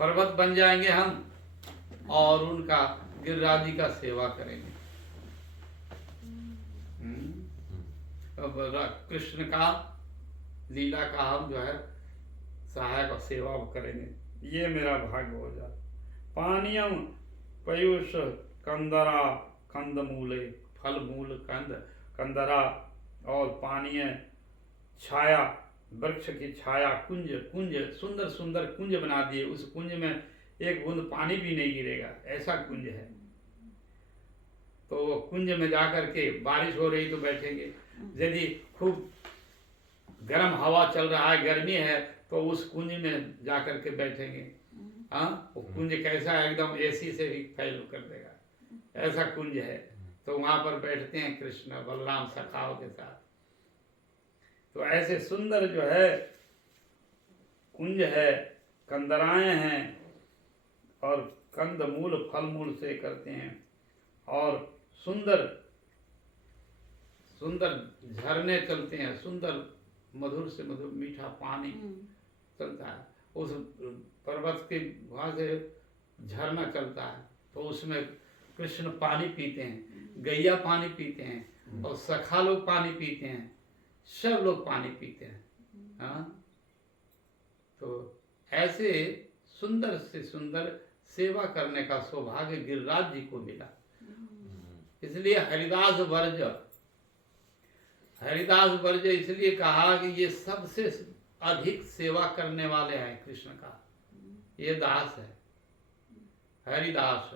पर्वत बन जाएंगे हम और उनका गिरिराज जी का सेवा करेंगे। अब कृष्ण का लीला का हम जो है सहायक और सेवा करेंगे। ये मेरा भाग्य हो जाए। पानीयम पयुष कंदरा कंदमूले, फल मूल कंद कंदरा और पानीय छाया, वृक्ष की छाया, कुंज कुंज सुंदर सुंदर कुंज बना दिए। उस कुंज में एक बूंद पानी भी नहीं गिरेगा, ऐसा कुंज है। तो वो कुंज में जाकर के बारिश हो रही तो बैठेंगे, यदि खूब गर्म हवा चल रहा है, गर्मी है, तो उस कुंज में जाकर के बैठेंगे। हाँ, वो कुंज कैसा है, एकदम एसी से भी फैल कर देगा, ऐसा कुंज है। तो वहां पर बैठते हैं कृष्ण बलराम सखाओं के साथ। तो ऐसे सुंदर जो है कुंज है, कंदराएं हैं और कंद मूल फल मूल से करते हैं, और सुंदर सुंदर झरने चलते हैं, सुंदर मधुर से मधुर मीठा पानी चलता है। उस पर्वत के वहां से झरना चलता है, तो उसमें कृष्ण पानी पीते हैं, गैया पानी पीते हैं, और सखा लोग पानी पीते हैं, सब लोग पानी पीते हैं। हाँ, तो ऐसे सुंदर से सुंदर सेवा करने का सौभाग्य गिरिराज जी को मिला। इसलिए हरिदास वर्ज इसलिए कहा कि ये सबसे अधिक सेवा करने वाले हैं कृष्ण का, ये दास है, हरिदास,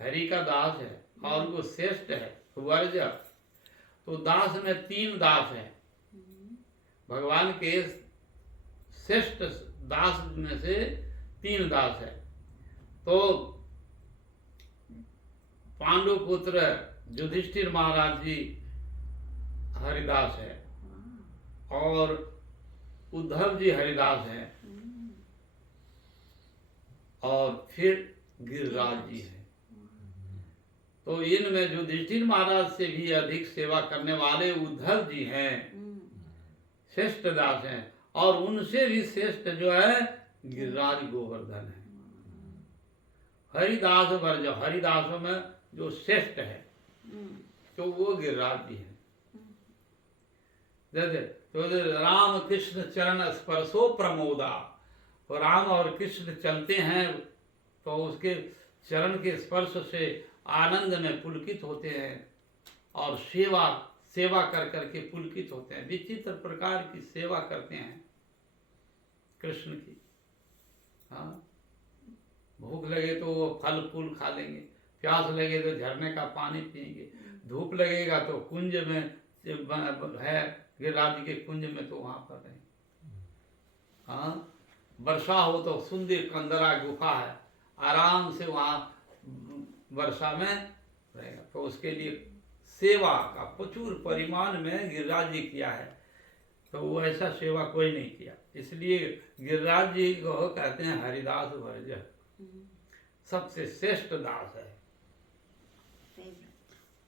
हरि का दास है और वो श्रेष्ठ है। वर्ज, तो दास में तीन दास है, भगवान के श्रेष्ठ दास में से तीन दास है। तो पांडु पुत्र युधिष्ठिर महाराज जी हरिदास है, और उद्धव जी हरिदास है, और फिर गिरिराज जी है। तो इनमें युधिष्ठिर महाराज से भी अधिक सेवा करने वाले उद्धव जी हैं, श्रेष्ठ दास हैं, और उनसे भी श्रेष्ठ जो है गिरिराज गोवर्धन है। हरिदास वर्ज, हरिदासों में जो श्रेष्ठ है तो वो गिरिराज जी है। तो राम कृष्ण चरण स्पर्शो प्रमोदा, तो राम और कृष्ण चलते हैं तो उसके चरण के स्पर्श से आनंद में पुलकित होते हैं, और सेवा कर करके पुलकित होते हैं। विचित्र प्रकार की सेवा करते हैं कृष्ण की। हाँ, भूख लगे तो वो फल फूल खा लेंगे, प्यास लगे तो झरने का पानी पिएंगे, धूप लगेगा तो कुंज में है गिरिराज के कुंज में, तो वहां पर रहेंगे। हाँ, वर्षा हो तो सुंदर कंदरा गुफा है, आराम से वहां वर्षा में रहेगा। तो उसके लिए सेवा का प्रचुर परिमाण में गिरिराज जी किया है, तो वो ऐसा सेवा कोई नहीं किया। इसलिए गिरिराज जी को कहते हैं हरिदास वर्ज, सबसे श्रेष्ठ दास है।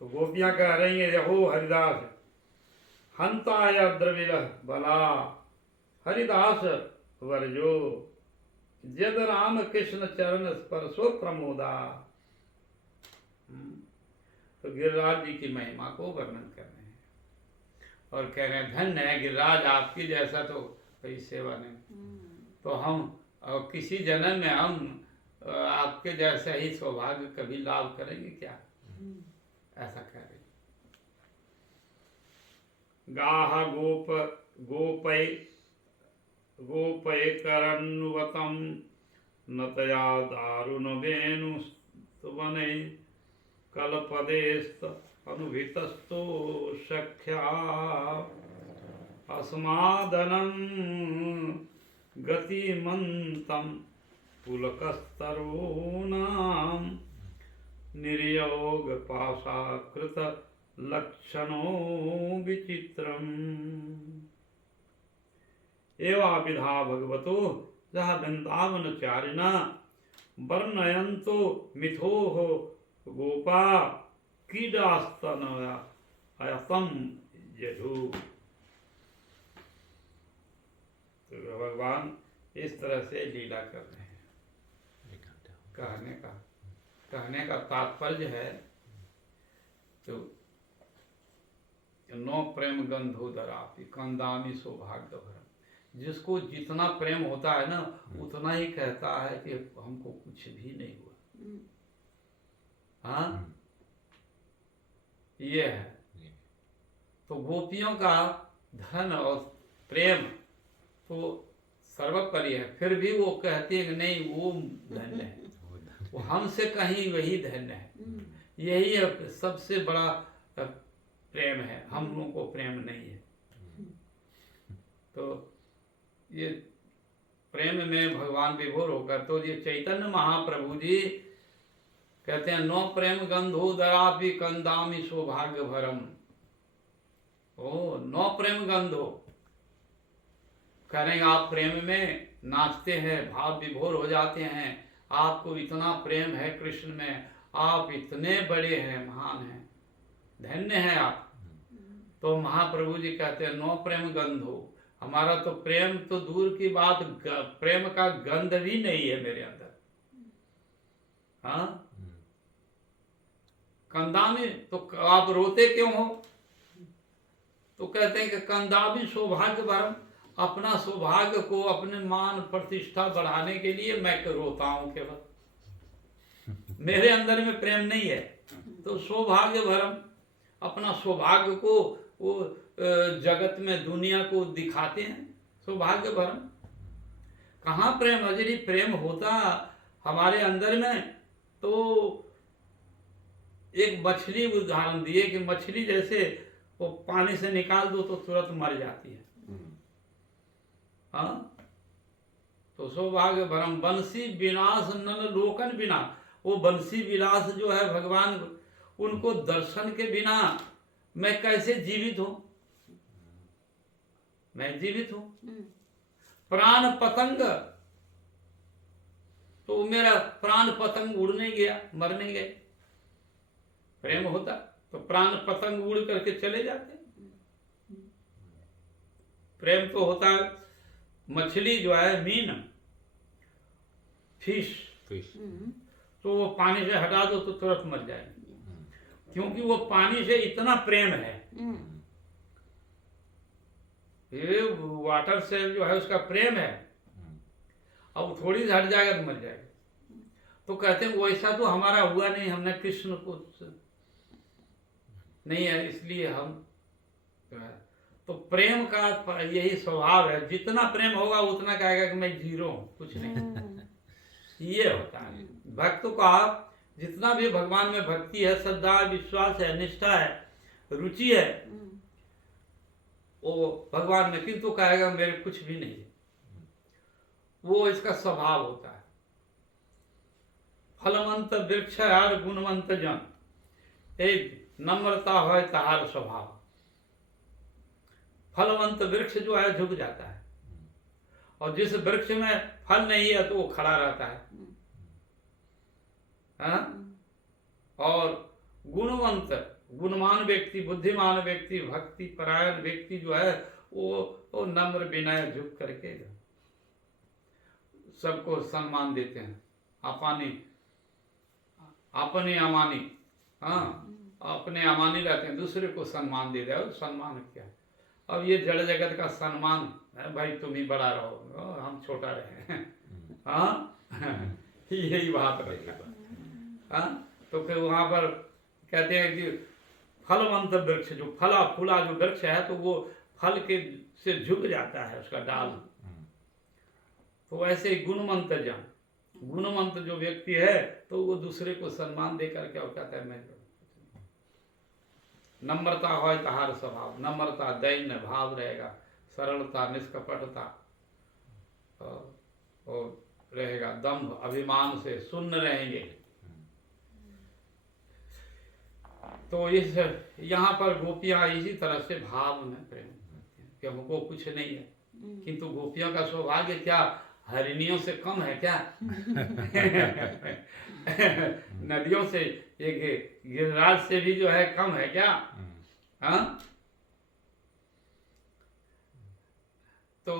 तो गोपियां कह रही है, हो हरिदास हंता या द्रविल बला, हरिदास वर्जो जद राम कृष्ण चरण स्पर्शो प्रमोदा। तो गिरिराज जी की महिमा को वर्णन कर रहे हैं और कह रहे हैं धन्य है गिरिराज, आपकी जैसा तो कोई सेवा नहीं। तो हम किसी जन्म में हम आपके जैसा ही सौभाग्य कभी लाभ करेंगे क्या, ऐसा कह रहे। गाह गोप गोपय गोपय करन्वतम नतया दारुण वेणु स्तवने कलपदेस्त अनुभितस्तो सख्या अस्मादनं गतिमन्तं पुलकस्तरूणां निर्योग पाशाकृत लक्षणो विचित्रम्। एवा विधा भगवतो जहाँ वृंदावन चारिणा वर्णयन्तो मिथोः गोपा क्रीडास्तनया अयतम यधु। तो भगवान इस तरह से लीला कर रहे हैं। कहने का तात्पर्य है तो नो प्रेम गंधोदरापि कंदामी सौभाग्य भरम। जिसको जितना प्रेम होता है ना उतना ही कहता है कि हमको कुछ भी नहीं हुआ। हाँ, ये है। तो गोपियों का धन और प्रेम तो सर्वोपरि है, फिर भी वो कहते हैं कि नहीं वो धन्य है, वो हमसे कहीं वही धन्य है। यही सबसे बड़ा प्रेम है, हम लोगों को प्रेम नहीं है। तो ये प्रेम में भगवान विभोर होकर, तो ये चैतन्य महाप्रभु जी कहते हैं नो प्रेम गंधोदरापि कंदामी सौभाग्य भरम। ओ नो प्रेम गंधो, करेंगे आप प्रेम में नाचते हैं, भाव विभोर हो जाते हैं, आपको इतना प्रेम है कृष्ण में, आप इतने बड़े हैं, महान हैं, धन्य हैं आप। तो महाप्रभु जी कहते हैं नो प्रेम गंधो, हमारा तो प्रेम तो दूर की बात, प्रेम का गंध भी नहीं है मेरे अंदर। हाँ, कंदामी, तो आप रोते क्यों हो? तो कहते हैं कि कंदामी सौभाग्य भरम, अपना सौभाग्य को, अपने मान प्रतिष्ठा बढ़ाने के लिए मैं रोता हूं केवल, मेरे अंदर में प्रेम नहीं है। तो सौभाग्य भरम, अपना सौभाग्य को वो जगत में दुनिया को दिखाते हैं, सौभाग्य भरम। कहाँ प्रेम? यदि प्रेम होता हमारे अंदर में तो एक मछली उदाहरण दिए कि मछली जैसे वो पानी से निकाल दो तो तुरंत मर जाती है। हाँ, तो सौभाग्य भरम बंसी विनाश नन लोकन बिना, वो बंसी विलास जो है भगवान, उनको दर्शन के बिना मैं कैसे जीवित हूं? मैं जीवित हूं। प्राण पतंग, तो मेरा प्राण पतंग उड़ने गया, मरने गए। प्रेम होता तो प्राण पतंग उड़ करके चले जाते। प्रेम तो होता है, मछली जो है, मीन, फिश, तो वो पानी से हटा दो तो तुरंत मर जाएगी, क्योंकि वो पानी से इतना प्रेम है। ये वाटर से जो है उसका प्रेम है, अब थोड़ी सी हट जाएगा तो मर जाएगा। तो कहते हैं वैसा तो हमारा हुआ नहीं, हमने कृष्ण को नहीं है, इसलिए हम तो प्रेम का यही स्वभाव है, जितना प्रेम होगा उतना कहेगा कि मैं जीरो हूं, कुछ नहीं। ये होता है भक्त का, जितना भी भगवान में भक्ति है, श्रद्धा, विश्वास है, निष्ठा है, रुचि है वो भगवान में, किंतु कहेगा मेरे कुछ भी नहीं है। वो इसका स्वभाव होता है। फलवंत वृक्ष और गुणवंत जन, एक नम्रता है तहार स्वभाव। फलवंत वृक्ष जो है झुक जाता है, और जिस वृक्ष में फल नहीं है तो वो खड़ा रहता है। हाँ? और गुणवंत, गुणवान व्यक्ति, बुद्धिमान व्यक्ति, भक्ति परायण व्यक्ति जो है वो नम्र विनय झुक करके सबको सम्मान देते हैं। अपने अमानी, हाँ, अपने अमानी रहते हैं, दूसरे को सम्मान दे रहे हो। सम्मान क्या? अब ये जड़ जगत का सम्मान है, भाई तुम ही बड़ा रहो, हम छोटा रहे। हाँ, यही बात रहेगा। हाँ, तो फिर वहां पर कहते हैं कि फलवंत वृक्ष, जो फला फूला जो वृक्ष है तो वो फल के से झुक जाता है उसका डाल। तो वैसे गुणवंत जन, गुणवंत जो व्यक्ति है तो वो दूसरे को सम्मान दे करके और कहता है मैं, नम्रता हो तहार स्वभाव, नम्रता, दैन्य भाव रहेगा, सरलता, निष्कपटता और रहेगा, दंभ, अभिमान से शून्य रहेंगे। तो इस यहाँ पर गोपियां इसी तरह से भाव में प्रेम करती हैं कि हमको कुछ नहीं है, किंतु गोपियों का सौभाग्य क्या हरिणियों से कम है क्या? नदियों से, ये गिरिराज से भी जो है कम है क्या? हाँ, तो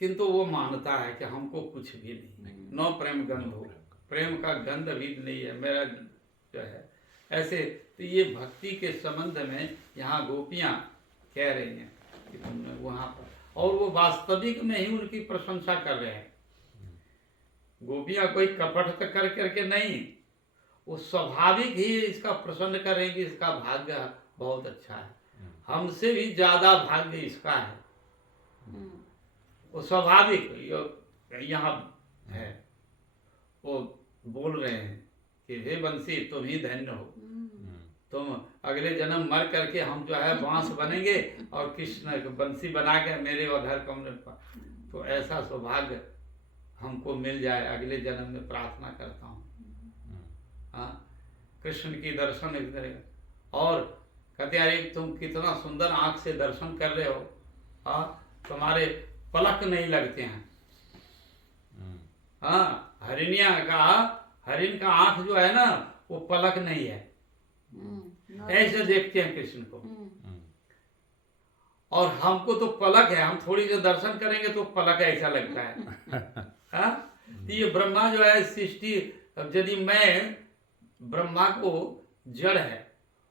किंतु वो मानता है कि हमको कुछ भी नहीं, नो प्रेम गंधो, प्रेम का गंध भी नहीं है मेरा जो है। ऐसे तो ये भक्ति के संबंध में यहाँ गोपियाँ कह रही हैं कि तुमने वहाँ पर, और वो वास्तविक में ही उनकी प्रशंसा कर रहे हैं। गोपियाँ कोई कपट कर करके नहीं, वो स्वाभाविक ही इसका प्रसन्न करेंगे, इसका भाग्य बहुत अच्छा है, हमसे भी ज्यादा भाग्य इसका है, वो स्वाभाविक यहाँ है। वो बोल रहे हैं कि हे बंसी तुम ही धन्य हो, तुम अगले जन्म मर करके हम जो है बांस बनेंगे और कृष्ण बंसी बना के मेरे उधर कमरे पर, तो ऐसा सौभाग्य हमको मिल जाए, अगले जन्म में प्रार्थना करता हूँ। हाँ, कृष्ण की दर्शन करेगा। और कहते अरे तुम कितना सुंदर आँख से दर्शन कर रहे हो, हाँ तुम्हारे पलक नहीं लगते हैं। हाँ, हरिण का आँख जो है ना वो पलक नहीं है, ऐसे देखते हैं कृष्ण को। और हमको तो पलक है, हम थोड़ी देर दर्शन करेंगे तो पलक ऐसा लगता है। हाँ, तो ये ब्रह्मा जो है सृष्टि, यदि मैं ब्रह्मा को जड़ है